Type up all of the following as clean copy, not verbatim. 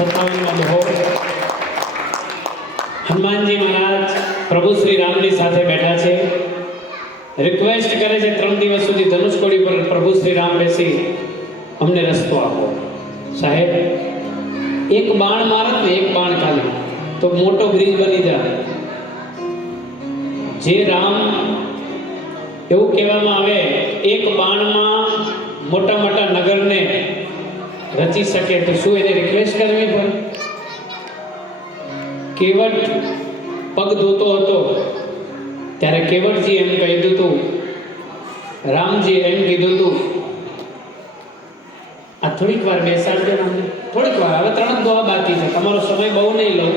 57માં બહોર હનુમાનજી મહારાજ પ્રભુ શ્રી રામની સાથે બેઠા છે. રિક્વેસ્ટ કરે છે 3 દિવસ સુધી ધનુષકોડી પર પ્રભુ શ્રી રામ બેસી અમને રસ્તો આપો. સાહેબ એક બાણ મારત ને એક બાણ ખાલી તો મોટો બ્રિજ બની જાય. જે રામ એવું કહેવામાં આવે એક બાણમાં મોટા મોટા નગરને રચી શકે તો શું એને રિક્વેસ્ટ કરવી પડે? કેવટ પગ ધોતો હતો ત્યારે કેવટજી એમ કહી દીધું, રામજી એમ કીધું હતું, આ થોડીક વાર બેસાડજો ને અમને, થોડીક વાર, હવે 3 દોહા બાકી છે, તમારો સમય બહુ નહીં લઉં.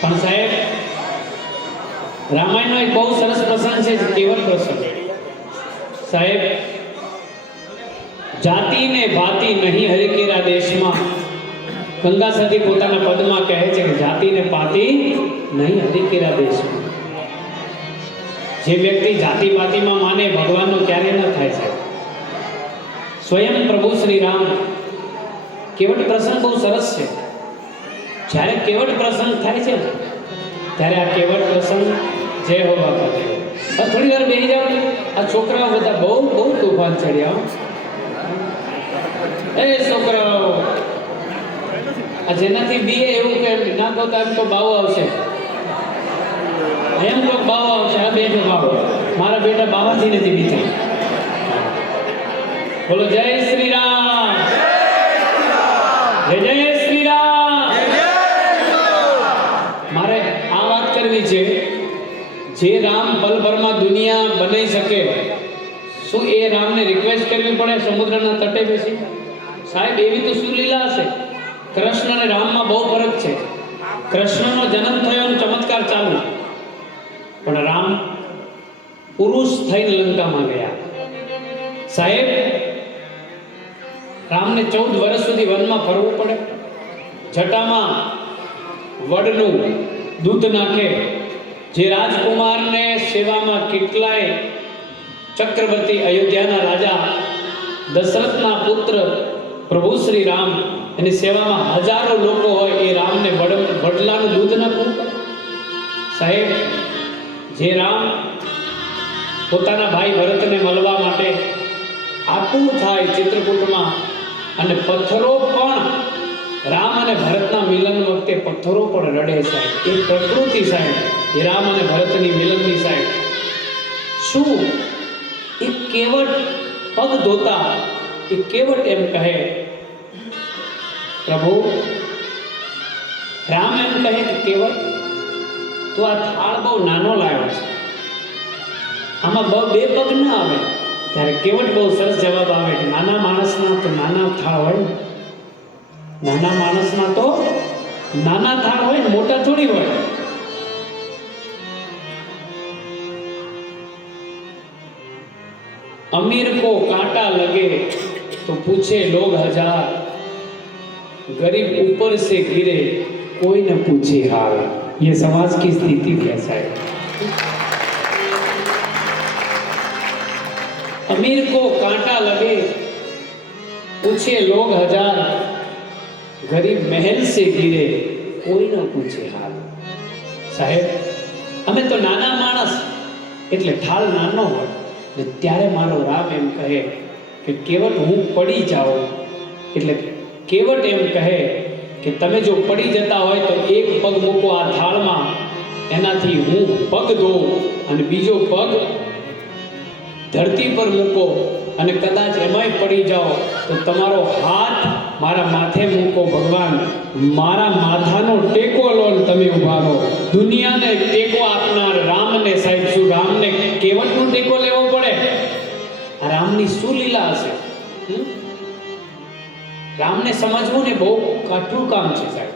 પણ સાહેબ રામાયણનો એક બહુ સરસ પ્રસંગ છે, કેવટ પ્રસંગ. સાહેબ જાતિ ને ભાતિ નહીં હરિકેરા દેશમાં, ગંગા સતી પોતાના પદમાં કહે છે કે જાતિ ને પાતિ નહીં હરિકેરા દેશમાં. જે વ્યક્તિ જાતિ પાતિમાં માને ભગવાનનો ક્યારે ન થાય છે. સ્વયં પ્રભુ શ્રી રામ કેવટ પ્રસંગ બહુ સરસ છે. જ્યારે કેવટ પ્રસંગ થાય છે ત્યારે આ કેવટ પ્રસંગ જય હો બાપા જય. થોડી વાર બેસી જાવ. આ છોકરાઓ બધા બહુ બહુ તોફાન ચડ્યા. એ છોકરાઓ આ જેનાથી બીએ એવું કે ના કહો તો એમ તો બાવો આવશે, એમ તો બાવો આવશે. આ બેઠો બાવો, મારા બેટા બાવાથી નથી બીતા. બોલો જય શ્રી રામ, જય જય શ્રી રામ. મારે આ વાત કરવી છે, જે રામ પલભરમાં દુનિયા બનાવી શકે, શું એ રામને રિક્વેસ્ટ કરવી પડે સમુદ્રના તટે બેસી? સાહેબ એવી તો શું લીલા હશે. કૃષ્ણ અને રામમાં બહુ ફરક છે. કૃષ્ણનો જન્મ થયો અને ચમત્કાર ચાલુ, પણ રામ પુરુષ થઈને લંકામાં ગયા. સાહેબ રામને 14 વર્ષ સુધી વનમાં ફરવું પડે. જટામાં વડનું દૂધ નાખે. જે રાજકુમારને સેવામાં કેટલાય ચક્રવર્તી અયોધ્યાના રાજા દશરથના પુત્ર પ્રભુ શ્રી રામ એની સેવામાં હજારો લોકો હોય, એ રામને વડલાનું દૂધ નાખવું. સાહેબ જે રામ પોતાના ભાઈ ભરતને મળવા માટે આતુર થાય ચિત્રકૂટમાં, અને પથ્થરો પણ રામ અને ભરતના મિલન વખતે પથ્થરો પણ રડે. સાહેબ એ પ્રકૃતિ સાહેબ, એ રામ અને ભરતની મિલનની સાહેબ. શું એ કેવટ પગ ધોતા એ કેવટ એમ કહે, પ્રભુ રામ એમ કહે કે કેવટ તો આ થાળ બહુ નાનો લાવ્યો છે, આમાં બે પગ ના આવે. ત્યારે કેવટ બહુ સરસ જવાબ આવે કે નાના માણસના તો નાના થાળ હોય, નાના માણસના તો નાના થાળ હોય, મોટા થોડી હોય. अमीर को कांटा लगे तो पूछे लोग 1000, गरीब ऊपर से गिरे कोई न पूछे हाल. ये समाज की स्थिति कैसा है. अमीर को कांटा लगे पूछे लोग 1000, गरीब महल से गिरे कोई न पूछे हाल. साहेब અમે તો નાના માણસ એટલે ઠાલ નાનો હોય. ત્યારે મારો રામ એમ કહે કે કેવટ હું પડી જાઉં, એટલે કેવટ એમ કહે કે તમે જો પડી જતા હોય તો એક પગ મૂકો આ થાળમાં, એનાથી હું પગ ધોઉં અને બીજો પગ ધરતી પર મૂકો, અને કદાચ એમાંય પડી જાઓ તો તમારો હાથ મારા માથે મૂકો. ભગવાન મારા માથાનો ટેકો લો ને તમે ઉભા રહો. દુનિયાને ટેકો આપનાર રામને સાહેબ શું રામને કેવટનો ટેકો લેવો પડે? આ રામની શું લીલા હશે. રામને સમજવું ને બહુ કાઠું કામ છે સાહેબ.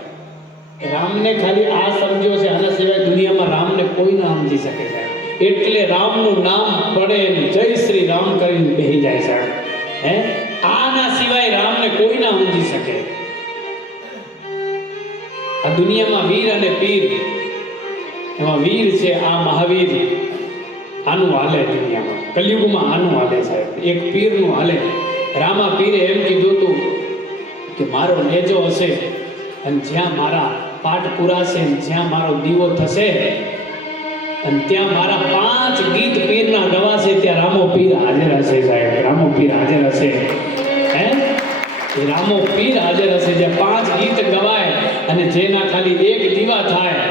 રામને ખાલી આ સમજો છે, આના સિવાય દુનિયામાં રામને કોઈ ના સમજી શકે સાહેબ. એટલે રામનું નામ પડે જય શ્રી રામ કરીને બેહી જાય સાહેબ. હે આના સિવાય રામને કોઈ ના સમજી શકે. આ દુનિયામાં વીર અને પીર, એમાં વીર છે આ મહાવીર. આનું હાલે દુનિયામાં, કલયુગમાં આનું હાલે સાહેબ. એક પીરનું હાલે. રામા પીરે એમ કીધું હતું કે મારો નેજો હશે અને જ્યાં મારા પાઠ પૂરાશે અને જ્યાં મારો દીવો થશે અને ત્યાં મારા 5 ગીત પીરના ગવાશે, ત્યાં રામો પીર હાજર હશે સાહેબ, રામો પીર હાજર હશે. હે એ રામો પીર હાજર હશે, જે 5 ગીત ગવાય અને જેના ખાલી એક દીવા થાય.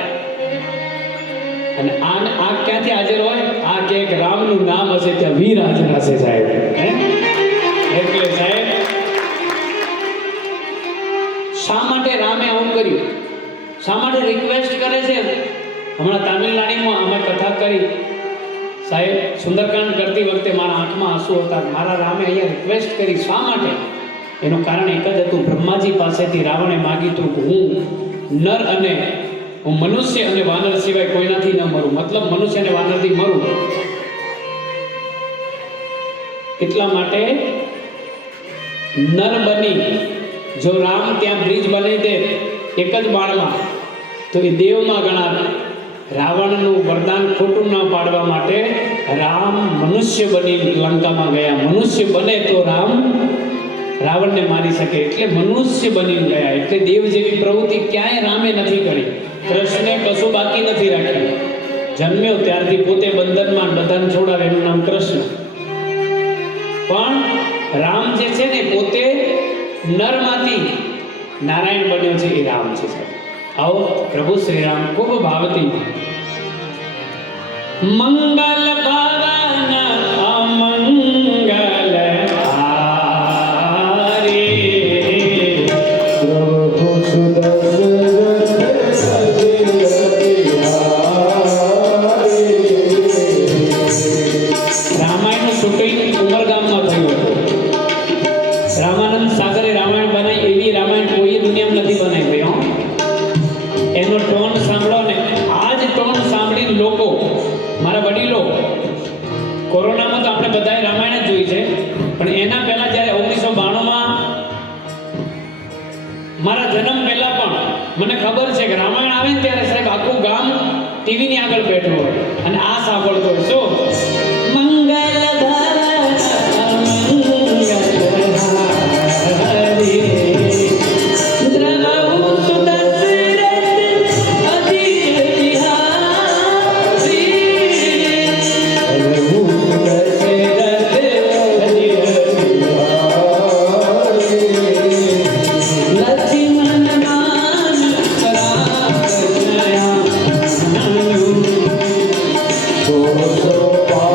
અને આ ક્યાંથી હાજર હોય? આ કે એક રામનું નામ હશે, ત્યાં વીર હાજર હશે સાહેબ. હે એટલે સાહેબ શા માટે રામે આવું કર્યું? શા માટે રિક્વેસ્ટ કરે છે? હમણાં તામિલનાડુમાં અમે કથા કરી સાહેબ, સુંદરકાંડ કરતી વખતે મારા આંખમાં આંસુ હતા. મારા રામે અહીંયા રિક્વેસ્ટ કરી. શા માટે? એનું કારણ એક જ હતું. બ્રહ્માજી પાસેથી રાવણે માગ્યું હતું કે હું મનુષ્ય અને વાનર સિવાય કોઈનાથી ન મરું, મતલબ મનુષ્ય અને વાનરથી મરું. એટલા માટે નર બની જો રામ ત્યાં બ્રિજ બનાવી દે એક જ બાણમાં, તો એ દેવમાં ગણાય. રાવણનું વરદાન ખોટું ન પાડવા માટે રામ મનુષ્ય બની લંકામાં ગયા. મનુષ્ય બને તો રામ રાવણને મારી શકે, એટલે મનુષ્ય બની ગયા. એટલે દેવ જેવી પ્રવૃત્તિ ક્યાંય રામે નથી કરી. કૃષ્ણે કશું બાકી નથી રાખ્યું. જન્મ્યો ત્યારથી પોતે બંધનમાં, બધાને છોડાવે, એનું નામ કૃષ્ણ. પણ રામ જે છે ને પોતે નરમાંથી નારાયણ બન્યો છે, એ રામ છે. આવો પ્રભુ શ્રી રામ ખૂબ ભાવતી મંગલ ભવન અમંગલ કોરોનામાં તો આપણે બધાએ રામાયણ જ જોઈ છે, પણ એના પહેલા જ્યારે 1992માં મારા જન્મ પહેલા પણ મને ખબર છે કે રામાયણ આવે ને ત્યારે સાહેબ આખું ગામ ટીવીની આગળ બેઠું હોય અને આ સાંભળતો હોય. શું મંગલ So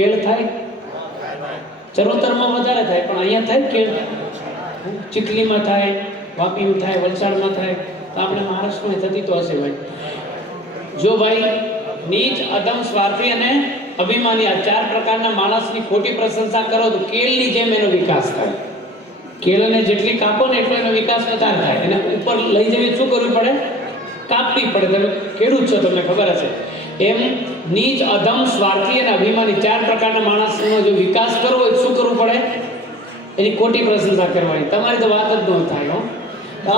કેળ થાય? ચરોતરમાં વધારે થાય, પણ અહીંયા થાય કેળ? ચીખલીમાં થાય, વાપીમાં થાય, વલસાડમાં થાય, તો આપણે મહારાષ્ટ્રમાં થતી તો હશે ભાઈ. જો ભાઈ નીચ, અધમ, સ્વાર્થી અને અભિમાની આ 4 પ્રકારના માણસની ખોટી પ્રશંસા કરો તો કેળની જેમ એનો વિકાસ થાય. કેળને જેટલી કાપો ને એટલો એનો વિકાસ વધારે થાય. એને ઉપર લઈ જવી શું કરવું પડે? કાપવી પડે. તમે ખેડૂત છો, તમને ખબર હશે. એમ નીચ, અધમ, સ્વાર્થી અને અભિમાની 4 પ્રકારના માણસનો જો વિકાસ કરવો હોય શું કરવું પડે? એની ખોટી પ્રશંસા કરવાની. તમારી તો વાત જ ન થાય.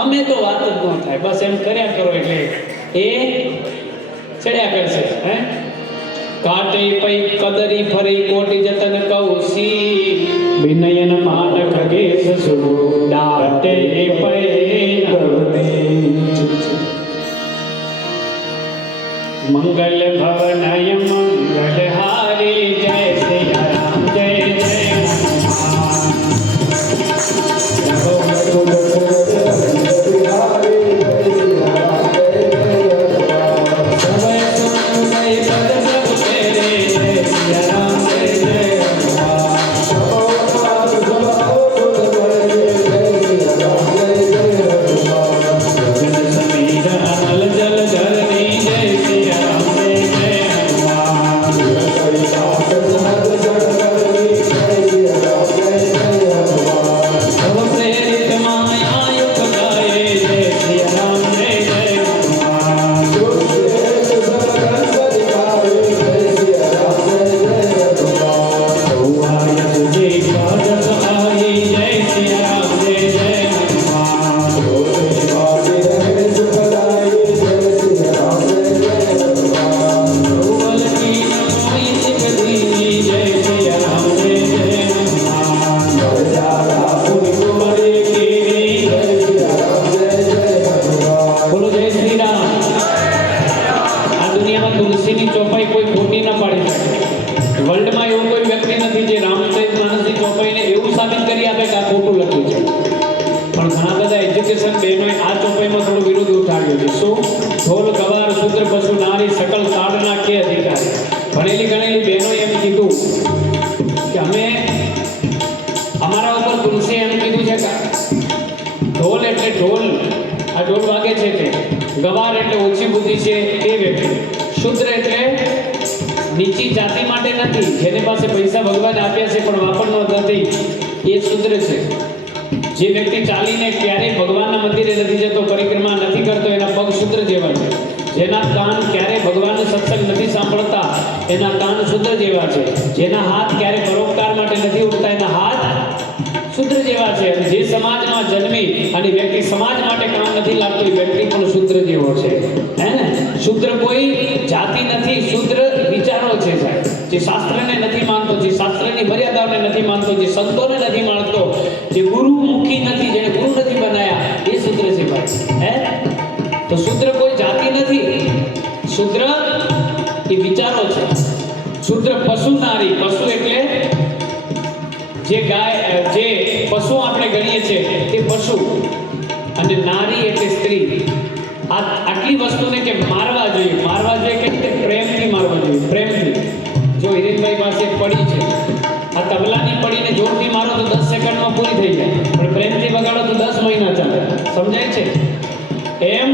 અમે તો વાત જ ન થાય. બસ એમ કર્યા કરો એટલે એ ચડ્યા કરશે. હે કાટે પૈ કદરી ફરી કોટી જતન કૌશી વિનયન માન ખગેશ સુડો ડાટે પૈ મંગલ ભવનય મંગલ હારી જય શ્રી રામ જય જય ગવાર એટલે ઓછી બુદ્ધિ છે એ વ્યક્તિ. શુદ્ર એટલે નીચી જાતિ માટે નથી, જેની પાસે પૈસા ભગવાન આપ્યા છે પણ વાપરનો નથી, એ શુદ્ર છે. જે વ્યક્તિ ચાલીને ક્યારેય ભગવાનના મંદિરે નથી જતો, પરિક્રમા નથી કરતો, એના પગ શુદ્ર જેવા છે. જેના કાન ક્યારે ભગવાનનો સત્સંગ નથી સાંભળતા, એના કાન શુદ્ર જેવા છે. જેના હાથ ક્યારે પરોપકાર માટે નથી ઉઠતા, એના હાથ શુદ્ર જેવા છે. જે સમાજમાં જન્મી અને વ્યક્તિ સમાજ માટે કામ નથી લાગતો, એ વ્યક્તિ પણ શુદ્ર જેવો છે. હે ને? શુદ્ર કોઈ જાતિ નથી, શુદ્ર વિચારો છે સાહેબ. જે શાસ્ત્રને નથી માનતો, જે શાસ્ત્રની મર્યાદાઓને નથી માનતો, જે સંતોને નથી માનતો, જે ગુરુમુખી નથી, જેને ગુરુ નથી બનાયા, એ શુદ્ર છે ભાઈ. હે? તો શુદ્ર કોઈ જાતિ નથી, શુદ્ર એ વિચારો છે. શુદ્ર પશુ નારી, પશુ એટલે જે ગાય, જે પશુ આપણે ગણીએ છીએ તે પશુ, અને નારી એટલે સ્ત્રી. આટલી વસ્તુને કે મારવા જોઈએ, મારવા જોઈએ કે પ્રેમથી મારવા જોઈએ, પ્રેમથી. જો હિરેનભાઈ પાસે પડી છે, આ તબલાની પડીને જોરથી મારો તો 10 સેકન્ડમાં પૂરી થઈ જાય, પણ પ્રેમથી વગાડો તો 10 મહિના ચાલે. સમજાય છે? એમ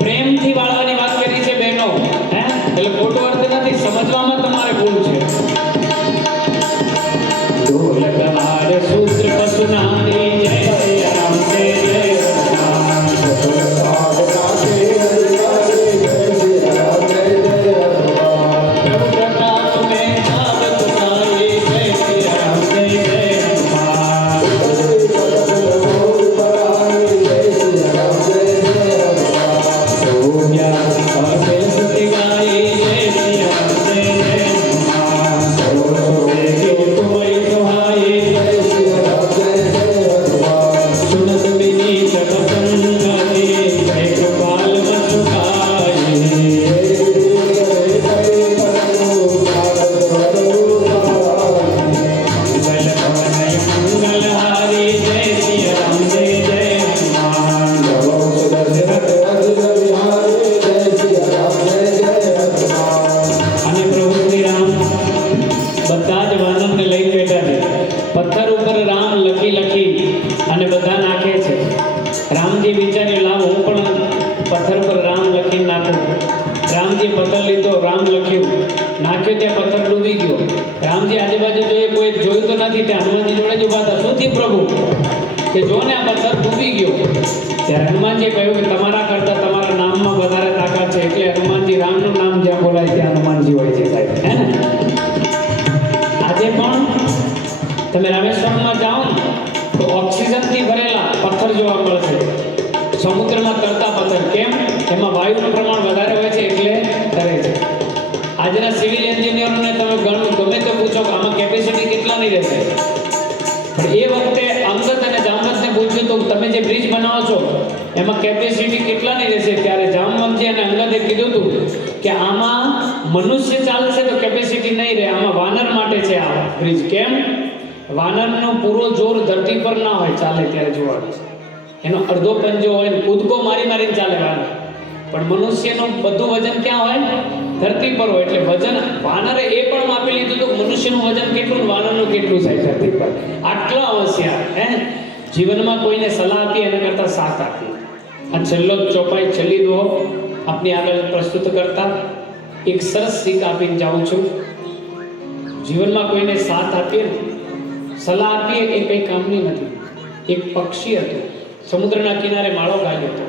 પ્રેમથી વાળવાની વાત કરી છે બહેનો. હે? એટલે ખોટો અર્થ નથી, સમજવામાં તમારે ભૂલ છે. सूत्र पशुनारी जय श्री राम जय जय राम प्रताप में सावत आए जय श्री राम जय जय सोया રામજી વિચાર્યું લાવ હું પણ પથ્થર પર રામ લખીને નાખું. રામજી પથ્થર લીધો, રામ લખ્યું, નાખ્યો, ત્યાં પથ્થર ડૂબી ગયો. રામજી આજુબાજુ જોઈએ, કોઈ જોયું તો નથી. ત્યાં હનુમાનજી જોડે જ ઉભા હતા. શું થયું પ્રભુ? કે જો ને આ પથ્થર ડૂબી ગયો. ત્યારે હનુમાનજીએ કહ્યું કે તમારા કરતાં તમારા નામમાં વધારે તાકાત છે. એટલે હનુમાનજી, રામનું નામ જ્યાં બોલાય ત્યાં હનુમાનજી હોય છે સાહેબ, હે ને? આજે પણ તમે રામેશ્વરમમાં જાઓ ને તો ઓક્સિજનથી ભરેલા પથ્થર જોવા મળશે. સમુદ્રમાં તરતા પથ્થર. કેમ? એમાં વાયુનું પ્રમાણ વધારે હોય છે એટલે તરે છે. આજના સિવિલ એન્જિનિયરોને તમે ગમે તો પૂછો કે આમાં કેપેસિટી કેટલાની રહેશે, પણ એ વખતે અંગદ અને જામવંતને પૂછ્યું તો તમે જે બ્રિજ બનાવો છો એમાં કેપેસિટી કેટલાની રહેશે? ત્યારે જામવંતજી અને અંગદે કીધું હતું કે આમાં મનુષ્ય ચાલશે તો કેપેસિટી નહીં રહે, આમાં વાનર માટે છે આ બ્રિજ. કેમ? વાનરનો પૂરો જોર ધરતી પર ના હોય ચાલે ત્યારે જોવાનું, એનો અડધો પંજો હોય, કૂદકો મારી મારીને ચાલે વાનર. પણ મનુષ્યનું બધું વજન ક્યાં હોય? ધરતી પર હોય. એટલે વજન વાનરે એ પણ માપી લીધું તો મનુષ્યનું વજન કેટલું, વાનરનું કેટલું થાય ધરતી પર. આટલો હોશિયાર, હે? જીવનમાં કોઈને સલાહ આપી એના કરતાં સાથ આપી. આ છેલ્લો ચોપાઈ, છેલ્લી દો આપની આગળ પ્રસ્તુત કરતા એક સરસ શીખ આપીને જાઉં છું. જીવનમાં કોઈને સાથ આપીએ ને, સલાહ આપીએ, એ કંઈ કામની નથી. એક પક્ષી હતું, સમુદ્રના કિનારે માળો ગાળ્યો હતો.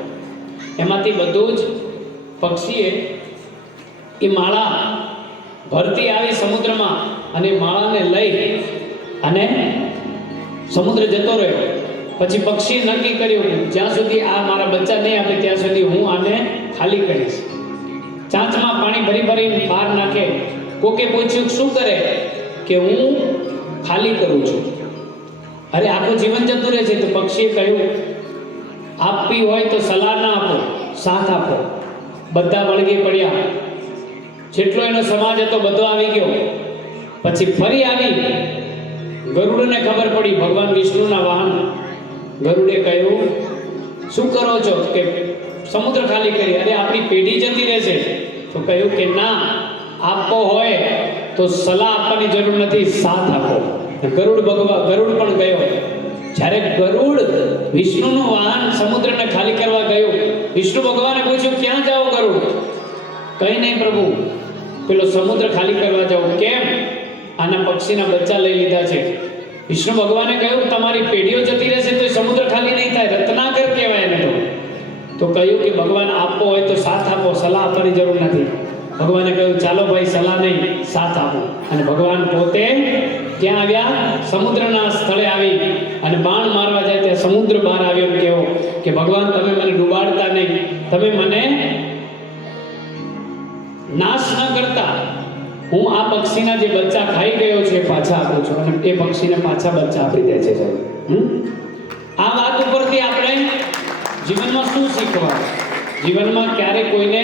એમાંથી બધું જ પક્ષીએ એ માળા ભરતી આવી સમુદ્રમાં અને માળાને લઈ અને સમુદ્ર જતો રહ્યો. પછી પક્ષીએ નક્કી કર્યું જ્યાં સુધી આ મારા બચ્ચા નહીં આપે ત્યાં સુધી હું આને ખાલી કરીશ. ચાંચમાં પાણી ભરી ભરીને બહાર નાખે. કોકે પૂછ્યું શું કરે? કે હું ખાલી કરું છું. અરે આખું જીવન જતું રહે છે. તો પક્ષીએ કહ્યું આપવી હોય તો સલાહ ના આપો, સાથ આપો. બધા વળગી પડ્યા. જેટલો એનો સમાજ હતો બધો આવી ગયો. પછી ફરી આવી ગરુડને ખબર પડી, ભગવાન વિષ્ણુના વાહન. ગરુડે કહ્યું શું કરો છો? કે સમુદ્ર ખાલી કરી. અરે આપણી પેઢી જતી રહેશે. તો કહ્યું કે ના, આપવો હોય તો સલાહ આપવાની જરૂર નથી, સાથ આપો. ગરુડ પણ ગયો. જ્યારે ગરુડ વિષ્ણુનું વાહન સમુદ્રને ખાલી કરવા ગયું, વિષ્ણુ ભગવાને પૂછ્યું ક્યાં જાઓ ગરુડ? કંઈ નહીં પ્રભુ, પેલો સમુદ્ર ખાલી કરવા જાઓ. કેમ? આના પક્ષીના બચ્ચા લઈ લીધા છે. વિષ્ણુ ભગવાને કહ્યું તમારી પેઢીઓ જતી રહેશે તો સમુદ્ર ખાલી નહીં થાય, રત્નાકર કહેવાય એને. તો કહ્યું કે ભગવાન આપવો હોય તો સાથ આપો, સલાહ આપવાની જરૂર નથી. ભગવાને કહ્યું ચાલો ભાઈ, સલાહ નહીં, સાથ આપો. અને ભગવાન પોતે ક્યાં આવ્યા? સમુદ્રના સ્થળે આવી અને બાણ મારવા જાય ત્યાં સમુદ્ર બહાર આવ્યો. કેવો કે ભગવાન તમે મને ડૂબાડતા નહીં, તમે મને નાશ ન કરતા, હું આ પક્ષીના જે બચ્ચા ખાઈ ગયો છે પાછા આપું છું. અને એ પક્ષીને પાછા બચ્ચા આપી દે છે. આ વાત ઉપરથી આપણે જીવનમાં શું શીખવા? જીવનમાં ક્યારે કોઈને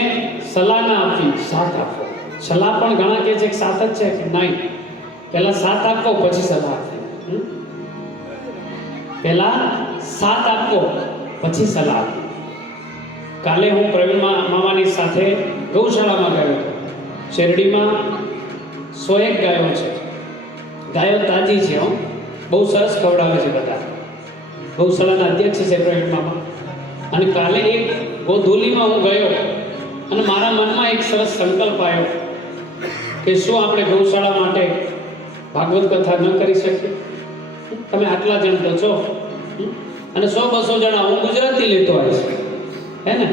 સલાહ ના આપવી, સાથ આપવો. સલાહ પણ ઘણા કહે છે કે સાથ જ છે, કે નહીં, પહેલા સાથ આપવો પછી સલાહ આપવી. પહેલા સાથ આપવો પછી સલાહ આપવી. કાલે હું પ્રવીણ મામાની સાથે ગૌશાળામાં ગયો હતો. શેરડીમાં 101 ગાયો છે. ગાયો તાજી છે, બહુ સરસ ખવડાવે છે બધા. ગૌશાળાના અધ્યક્ષ છે પ્રવીણ મામા. અને કાલે એક ગોધૂલીમાં હું ગયો અને મારા મનમાં એક સરસ સંકલ્પ આવ્યો કે શું આપણે ગૌશાળા માટે ભાગવત કથા ન કરી શકીએ? તમે આટલા જણ તો છો અને 100-200 જણા હું ગુજરાતી લેતો આવીશ, હે ને?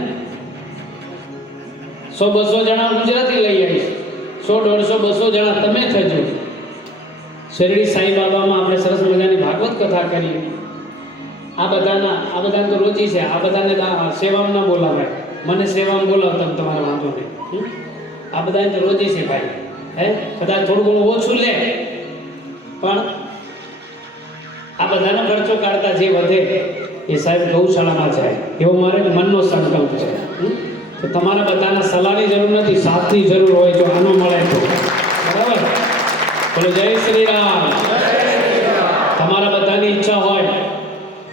100-200 જણા ગુજરાતી લઈ આવીશ, 100-150-200 જણા તમે થજો. શેરડી સાંઈ બાબામાં આપણે સરસ મજાની ભાગવત કથા કરીએ. આ બધાને તો રોજી છે. આ બધાને સેવામાં ના બોલાવાય. મને સેવામાં બોલાવતા તમારે વાંધો નહીં. આ બધાને તો રોજી છે ભાઈ, હે? કદાચ થોડું ઘણું ઓછું લે, પણ આ બધાનો ખર્ચો કાઢતા જે વધે એ સાહેબ ગૌશાળામાં જાય, એવો મારે મનનો સંકલ્પ છે. તો તમારા બધાના સલાહની જરૂર નથી, સાથની જરૂર હોય જો આનો મળે તો. બરાબર? બોલો જય શ્રી રામ. તમારા બધાની ઈચ્છા હોય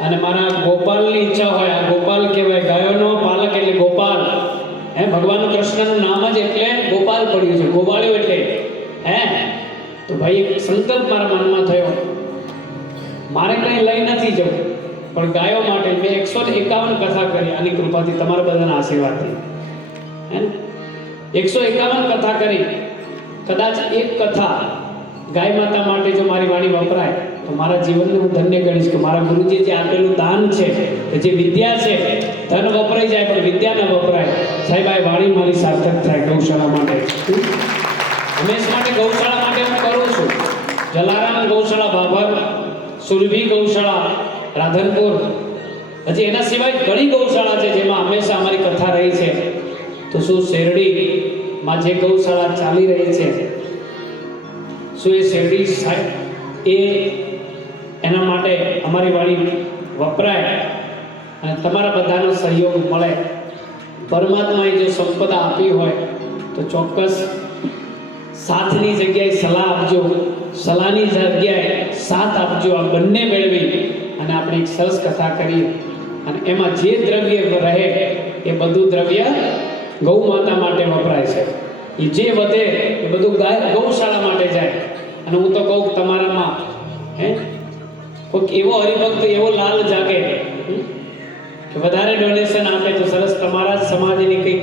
અને મારા ગોપાલની ઈચ્છા હોય. આ ગોપાલ કહેવાય, ગાયોનો પાલક એટલે ગોપાલ. હે, ભગવાન કૃષ્ણનું નામ જ એટલે ગોપાલ પડ્યું છે. ગોવાળ્યો એટલે, હે? તો ભાઈ એક સંકલ્પ મારા મનમાં થયો. મારે કંઈ લઈ નથી જવું, પણ ગાયો માટે મેં 151 કથા કરી આની કૃપાથી, તમારા બધાના આશીર્વાદથી, હે ને? 151 કથા કરી. કદાચ એક કથા ગાય માતા માટે જો મારી વાણી વપરાય તો મારા જીવનને હું ધન્ય ગણીશ કે મારા ગુરુજી જે આપેલું દાન છે, કે જે વિદ્યા છે, ધન વપરાઈ જાય પણ વિદ્યા ન વપરાય. સાહેબ આ વાણી મારી સાર્થક થાય ગૌશાળા માટે. હંમેશ માટે ગૌશાળા માટે હું કરું છું. જલારામ ગૌશાળા ભાભર, સુરભી ગૌશાળા રાધનપુર, હજી એના સિવાય ઘણી ગૌશાળા છે જેમાં હંમેશા અમારી કથા રહી છે. તો શું શેરડીમાં જે ગૌશાળા ચાલી રહી છે, શું એ શેરડી સાહેબ એ એના માટે અમારી વાણી વપરાય અને તમારા બધાનો સહયોગ મળે. પરમાત્માએ જો સંપદા આપી હોય તો ચોક્કસ સાથની જગ્યાએ સલાહ આપજો, સલાહની જગ્યાએ સાથ આપજો. આ બંને મેળવી અને આપણે એક સરસ કથા કરી અને એમાં જે દ્રવ્ય રહે એ બધું દ્રવ્ય ગૌ માતા માટે વપરાય છે. એ જે વધે એ બધું ગૌશાળા માટે જાય. અને હું તો કહું તમારામાં કોઈક એવો હરિભક્ત, એવો લાલ જાગે કે વધારે ડોનેશન આપે તો સરસ તમારા જ સમાજની કંઈક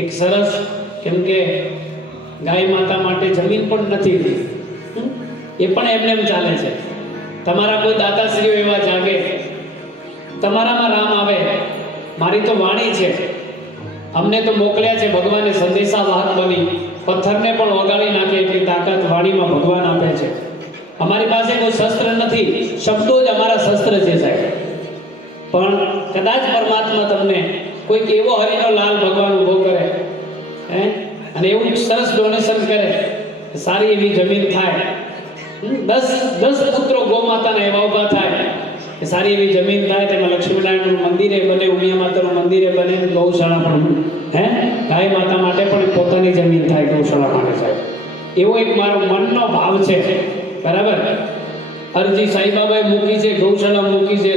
એક સરસ, કેમ કે ગાય માતા માટે જમીન પણ નથી, એ પણ એમને એમ ચાલે છે. તમારા કોઈ દાતાશ્રીઓ એવા જાગે, તમારામાં રામ આવે. મારી તો વાણી છે, અમને તો મોકલ્યા છે ભગવાને સંદેશા વાહક બની, પથ્થરને પણ ઓગાળી નાખે એટલી તાકાત વાણીમાં ભગવાન આપે છે. અમારી પાસે કોઈ શસ્ત્ર નથી, શબ્દો જ અમારા શસ્ત્ર છે સાહેબ. પણ કદાચ પરમાત્મા તમને કોઈક એવો હરિનો લાલ ભગવાન ઊભો કરે, હે, અને એવું સરસ ડોનેશન કરે, સારી એવી જમીન થાય, 10 પુત્રો ગૌ માતાના એવા ઊભા થાય કે સારી એવી જમીન થાય, તેમાં લક્ષ્મીનારાયણનું મંદિરે બને, ઉમિયા માતાનું મંદિરે બને, ગૌશાળા પણ, હે, ગાય માતા માટે પણ પોતાની જમીન થાય ગૌશાળા માટે સાહેબ. એવો એક મારો મનનો ભાવ છે. બરાબર, અરજી સાંઈબાબાએ મૂકી છે, ગૌશાળા મૂકી છે,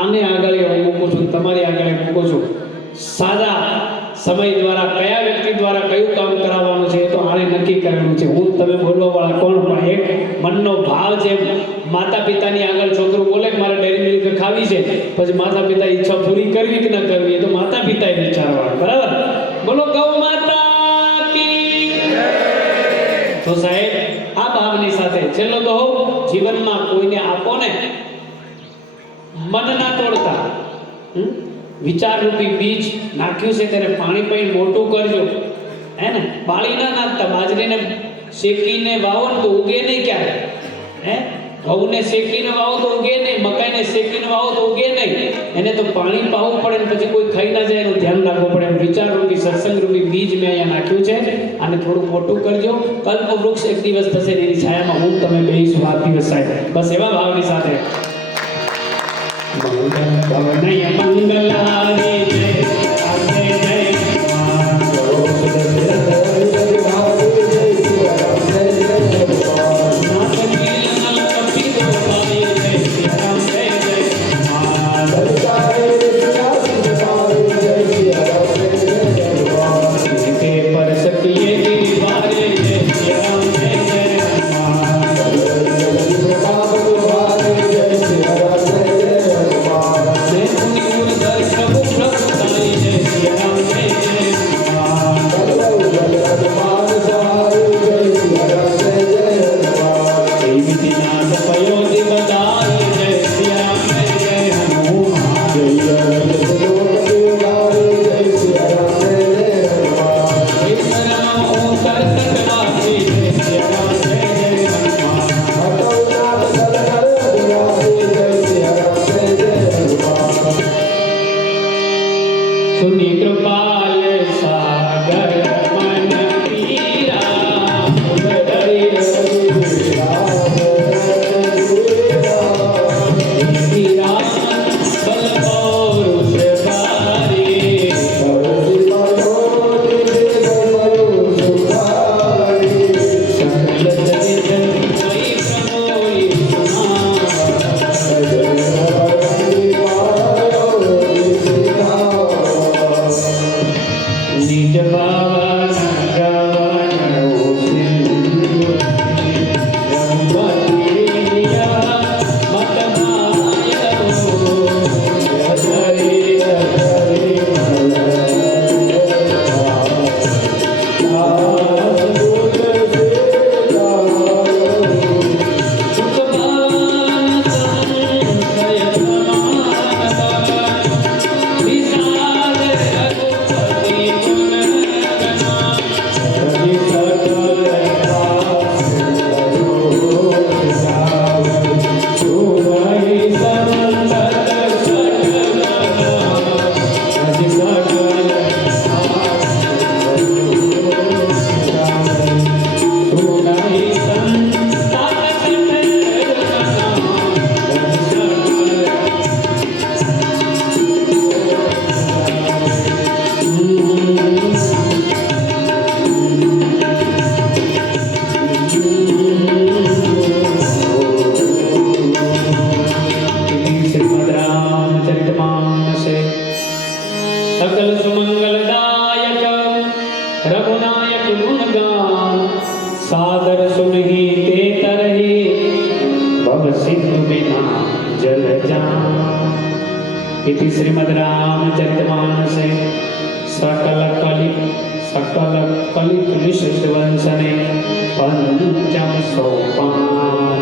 આને આગળ હું મૂકું છું, તમારી આગળ મૂકું છું. સાદા સમય દ્વારા કયા વ્યક્તિ દ્વારા કયું કામ કરાવવાનું છે એ તો આણે નક્કી કરેલું છે. હું તમે બોલવા વાળા કોણ, પણ એક મનનો ભાવ છે. માતા પિતાની આગળ છોકરું બોલે કે મારે ડેરી મિલ્ક ખાવી છે, પછી માતા પિતા ઈચ્છા પૂરી કરવી કે ન કરવી એ તો માતા પિતાએ વિચારવાનું. બરાબર, બોલો ગૌ માતા કી. તો સાહેબ આ ભાવની સાથે છેલ્લો તો જીવનમાં કોઈને આપો ને, મન ના તોડતા, વિચાર રૂપી બીજ નાખ્યું છે ત્યારે પાણી પીને મોટું કરજો, હે ને? બાળી ના નાખતા. બાજરીને શેકીને વાવો ને તો ઉગે નહીં ક્યારે, હે? ઘઉંને શેકીને વાવો તો ઉગે નહીં, મકાઈને શેકીને વાવો તો ઉગે નહીં. એને તો પાણી પાવું પડે ને પછી કોઈ ખાઈ ના જાય એનું ધ્યાન રાખવું પડે. વિચાર રૂપી સત્સંગ રૂપી બીજ મેં અહીંયા નાખ્યું છે, આને થોડું મોટું કરજો. કલ્પ વૃક્ષ એક દિવસ થશે, એની છાયામાં હું તમે બેસીશું આ દિવસ સાહેબ. બસ એવા ભાવની સાથે મંગલાની જય આપને જય सकल सुमंगलदायक रघुनायक गुणगान सादर सुनहि ते तरहि भव सिंधु बिना जल जान। इति श्रीमद् रामचरितमानसे सकल कलित निषिद्धवंशने पंचम सोपान।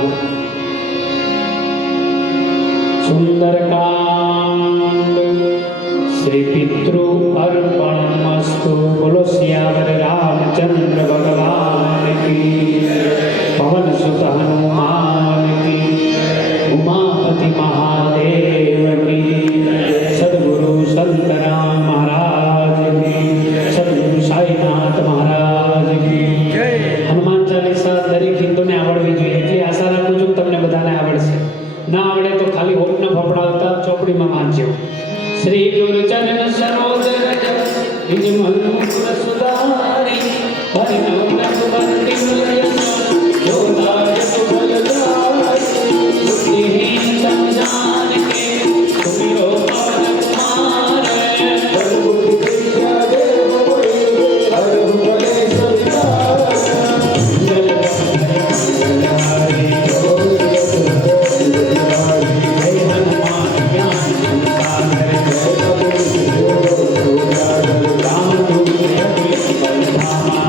सुंदरकांड श्री पितृ अर्पणमस्तु। बोलो सियावर रामचंद्र भगवान की, पवन सुत हनुमान की, उमापति महादेव की, सद्गुरु संत राम महाराज की, सद्गुरु साईनाथ महाराज की। हनुमान चालीसा दरेक हिंदुने आवडવી જોઈએ એટલી આશા રાખું છું તમને બધાને આવડશે। ના આવડે તો ખાલી હોઠ ન ફફડાવતા ચોપડીમાં વાંચજો। श्री गुरु चरण सरोज रज निज मन मुकुर सुधारी हरिनाम रघुपति जो दास फल जाई बुद्धिहीन तन जान के सुमिरो पवन कुमार। बुद्धि विद्या देव मोहि हरहु कलेश विकार। जय हनुमान ज्ञान सागर राम दूत अतुलित बल धामा।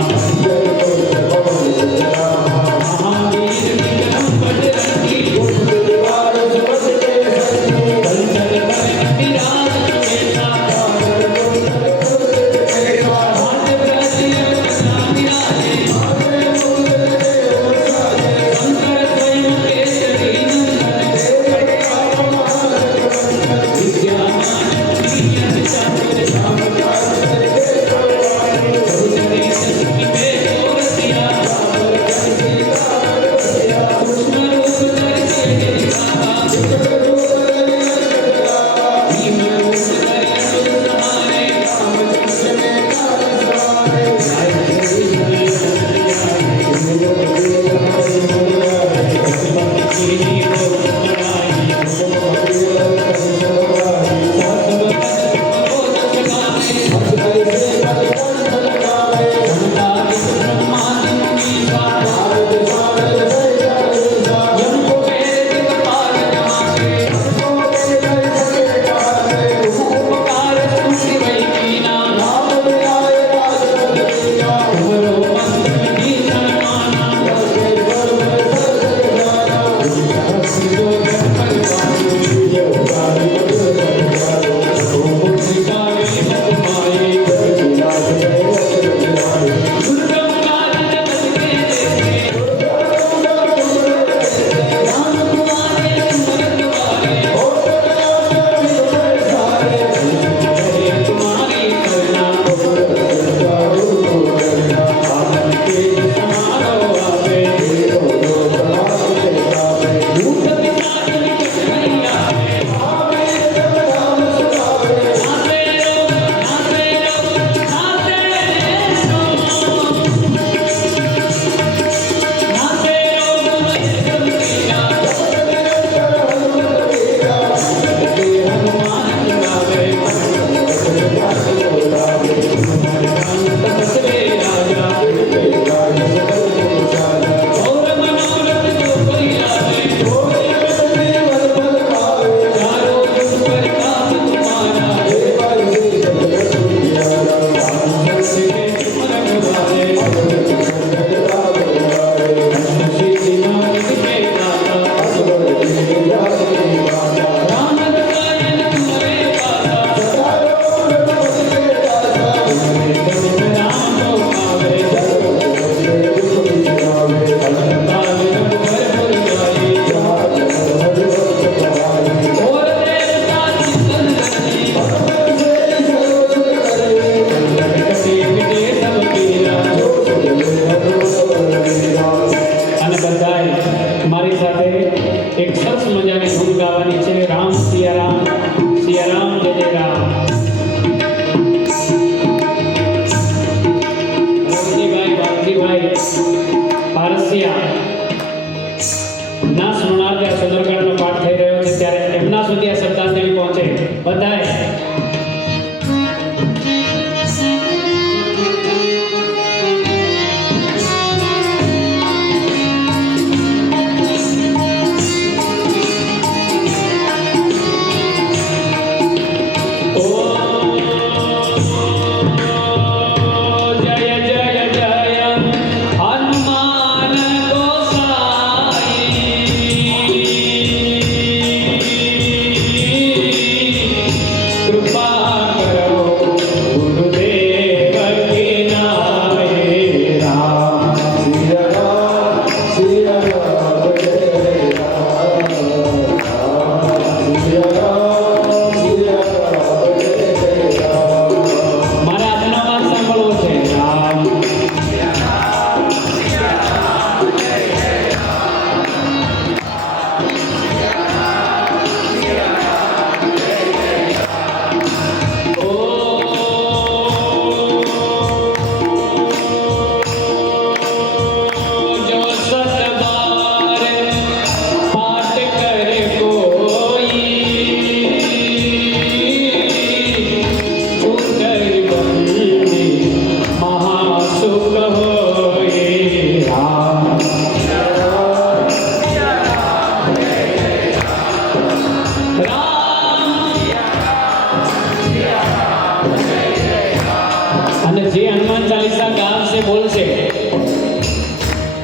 વાણી બોલશે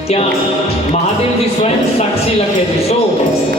ત્યાં મહાદેવજી સ્વયં સાક્ષી લખે છે શું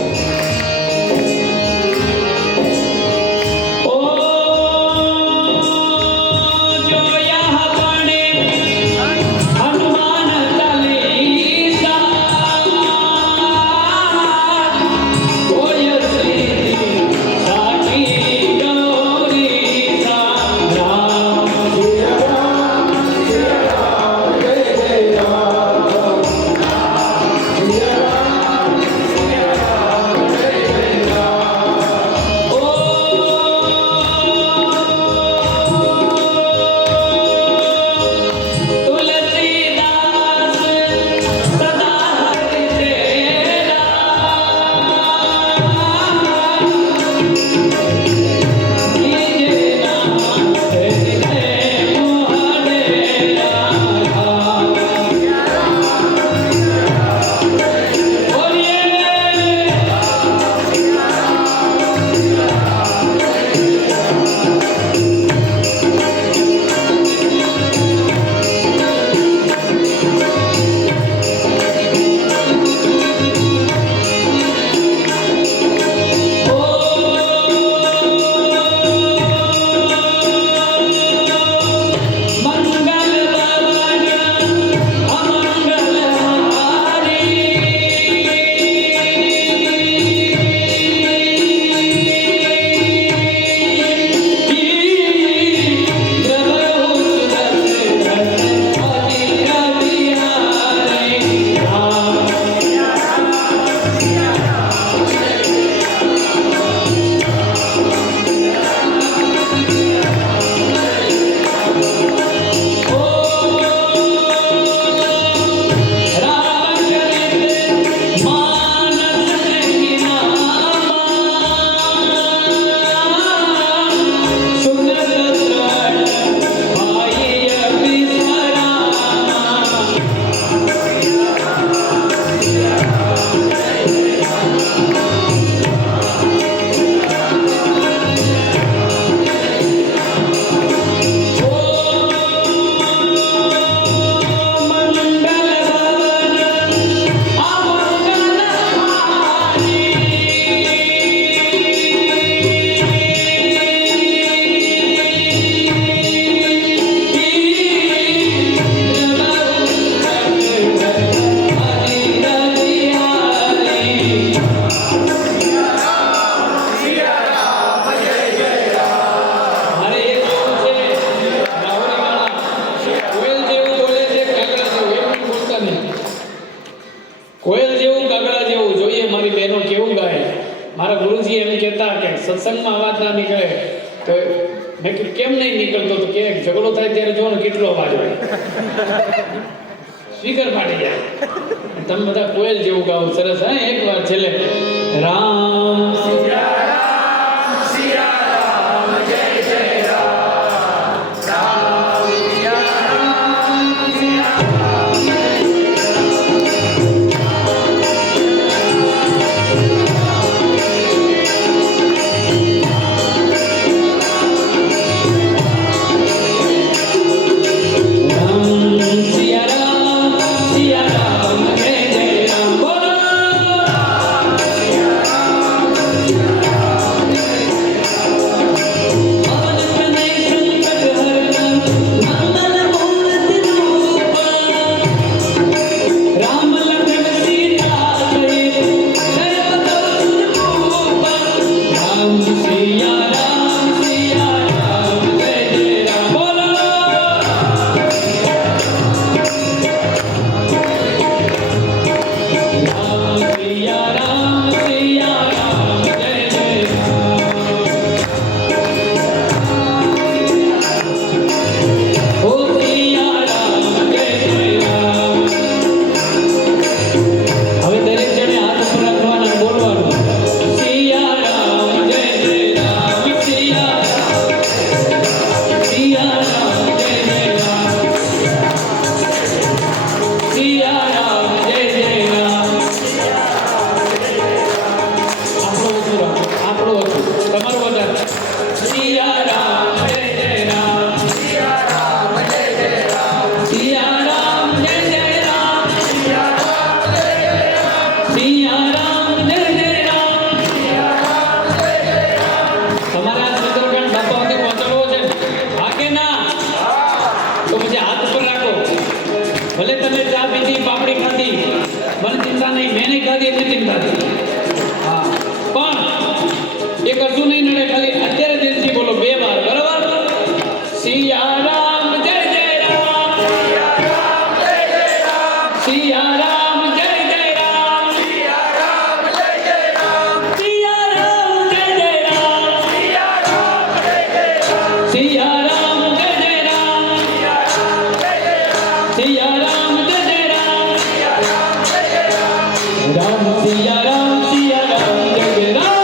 મારા ગુરુજી એમ કહેતા કે સત્સંગમાં અવાજ ના નીકળે તો મેં કીધું કેમ નહીં નીકળતો તો કે ઝઘડો થાય ત્યારે જોવાનો કેટલો અવાજ હોય સ્પીકર ફાટી જાય તમે બધા કોયલ જેવું ગાઓ સરસ હા એક વાર છેલ્લે રામ Yeah. ભલે તમે ચા પીધી, પાપડી ખાધી, મને ચિંતા નહીં, મેં નહીં ખાધી એટલી ચિંતા છે. હા, પણ એક હજુ નહીં નડે, ખાલી અત્યારે દિલથી બોલો 2 વાર, બરાબર? સિયારામ જય જય રામ, સિયારામ જય જય રામ, સિયારામ જય જય રામ, સિયારામ જય જય રામ, સિયારામ જય જય રામ, સિયારામ જય જય રામ, સિયારામ જય જય રામ, સિયારામ જય જય રામ, સિયારામ જય જય રામ, રામ સિયારામ, સિયારામ જય જય રામ.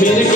मेरे